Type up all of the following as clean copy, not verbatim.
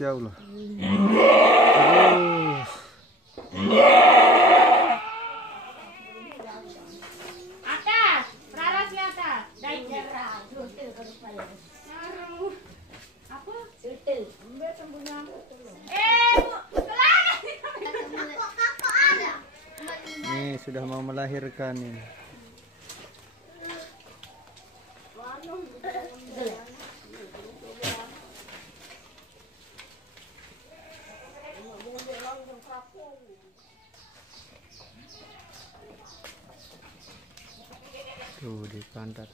ya Allah. Terus. Atas, raras di atas. Daik. Apa? Sutil. Bu, kelar. Nih sudah mau melahirkan nih. Tuh di pantat.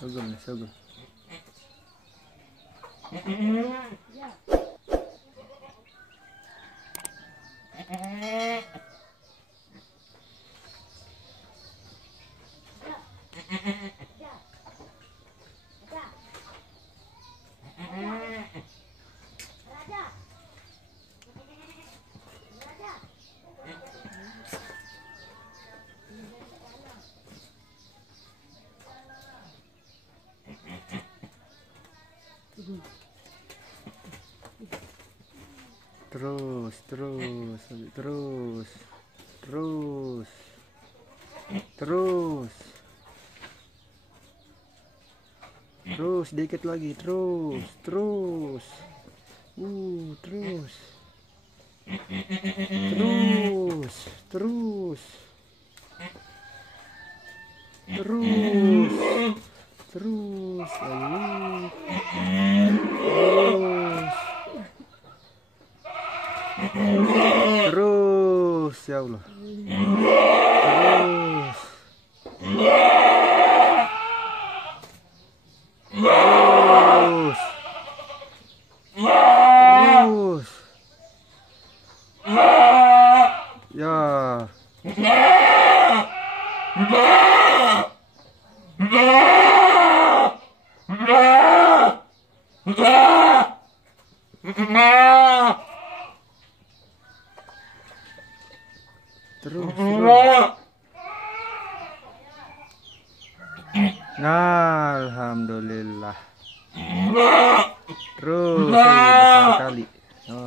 Sogem, sogem. Terus, terus, terus, terus, terus, terus, dikit lagi, terus, terus, terus, terus, terus, terus, terus, lagi, terus, ya Allah, terus, terus, ya. Terus, terus. Nah, alhamdulillah. Terus besar kali. Oh,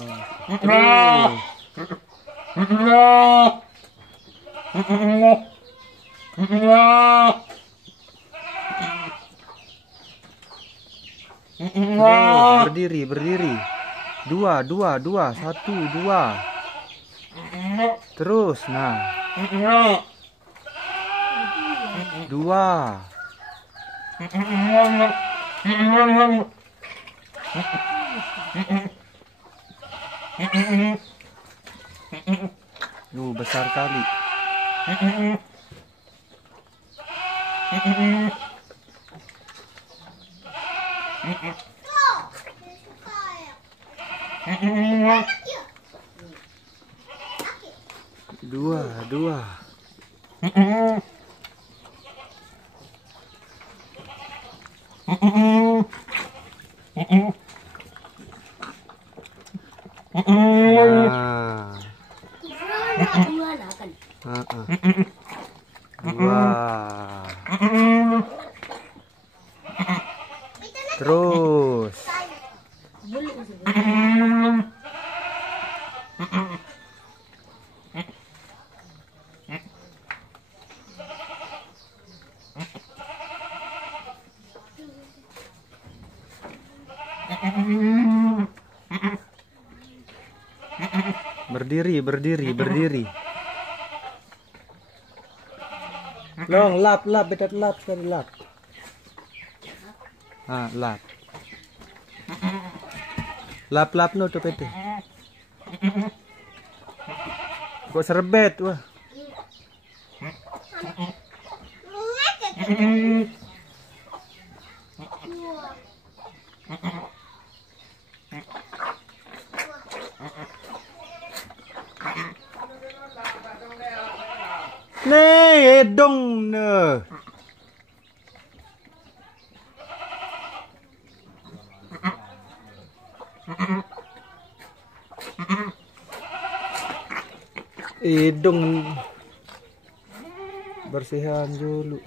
terus. Terus berdiri, berdiri. Dua, dua, dua, satu, dua. Terus, nah. Dua. Besar kali. Dua. Nah. Dua. Terus. Berdiri. Long, lap, betat lap sekali lap. Lap. Lap no tuh pete. Kok serbet wah. Nih, dong ne. Hidung bersihan dulu.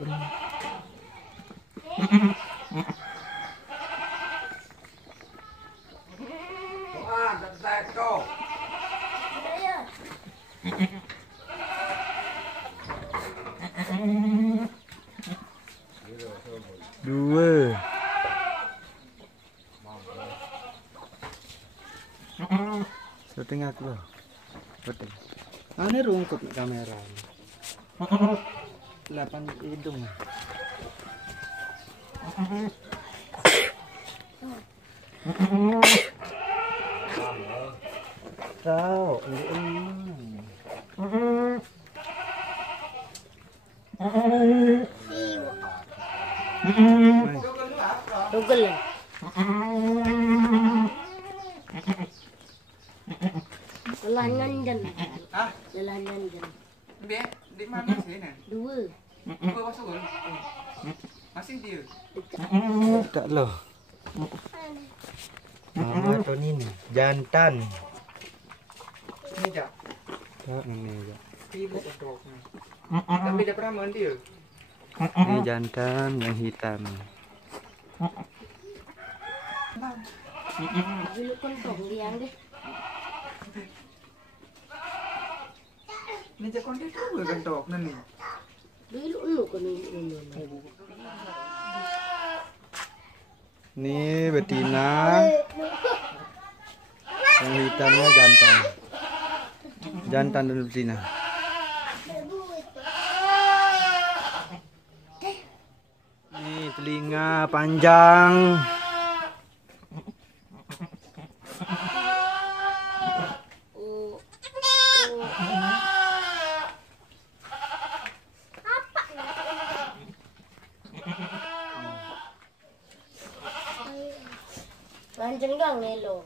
Dua. Setengah loh. Betul. Ini rungkut kamera. 8 hidung. Tahu, Tugel. Jalanan dan. Jalanan dan. Di mana sih nih? Dua. Dua masuk kan? Masih dia. Tak loh. Mama atau Nini jantan. Ini jak. Tak ini ya. Ibu kedoknya. Tapi dia pernah mandi ya? Ini jantan yang hitam. Dulu kontong liang deh. Ini jak konti tuh kedok nih. Dulu lu kan ini. Ini betina. Yang hitamnya jantan. Jantan dan betina. Ini telinga panjang. Panjang gang nelo.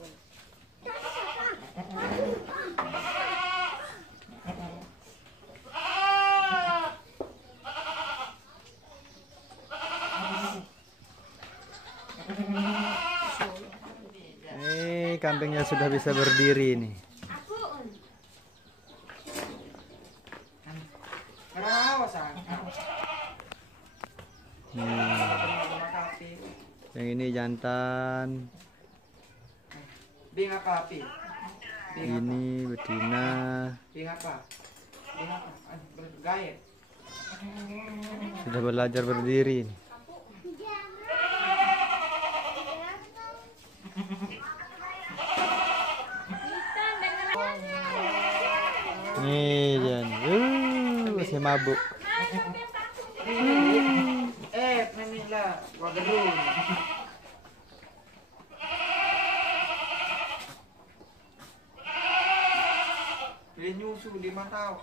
Kambingnya sudah bisa berdiri nih. Yang ini jantan. Bing apa api? Ini betina. Bing apa? Bing apa? Bergaya. Sudah belajar berdiri nih. Nih Jan, masih mabuk. Manila, Wagadun. Dia nyusu di mantau.